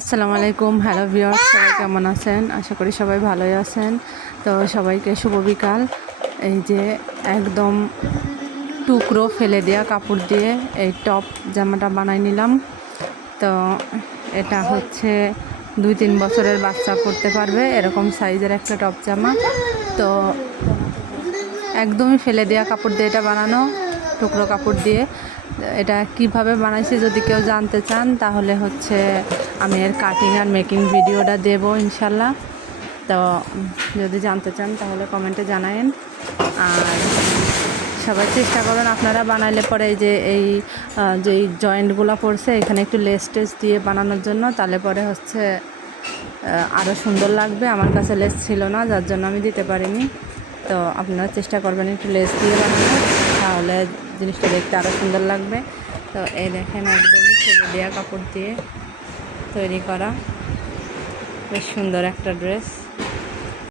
আসসালামু আলাইকুম, hello viewers, সবাই কেমন আছেন? আশা করি সবাই ভালোই আছেন। তো সবাইকে শুভ বিকাল। এই যে একদম টুকরো ফেলে দেওয়া কাপড় দিয়ে এই টপ জামাটা বানাই নিলাম। তো এটা হচ্ছে 2-3 বছরের বাচ্চা পরতে পারবে এরকম সাইজের একটা টপ জামা। তো একদমই ফেলে দেওয়া কাপড় দিয়ে এটা বানানো, টুকরো কাপড় দিয়ে। এটা কিভাবে বানাইছি যদি কেউ জানতে চান তাহলে হচ্ছে আমি এর কাটিং আর মেকিং ভিডিওটা দেব ইনশাল্লাহ। তো যদি জানতে চান তাহলে কমেন্টে জানায়েন। আর সবাই চেষ্টা করবেন আপনারা বানাইলে পরে এই যে জয়েন্টগুলো পড়ছে এখানে একটু লেস টেস দিয়ে বানানোর জন্য, তাহলে পরে হচ্ছে আরও সুন্দর লাগবে। আমার কাছে লেস ছিল না, যার জন্য আমি দিতে পারিনি। তো আপনারা চেষ্টা করবেন একটু লেস দিয়ে বানানো, তাহলে জিনিসটা দেখতে আরও সুন্দর লাগবে। তো এই দেখেন একদমই ফেলে দেওয়া কাপড় দিয়ে তৈরি করা বেশ সুন্দর একটা ড্রেস।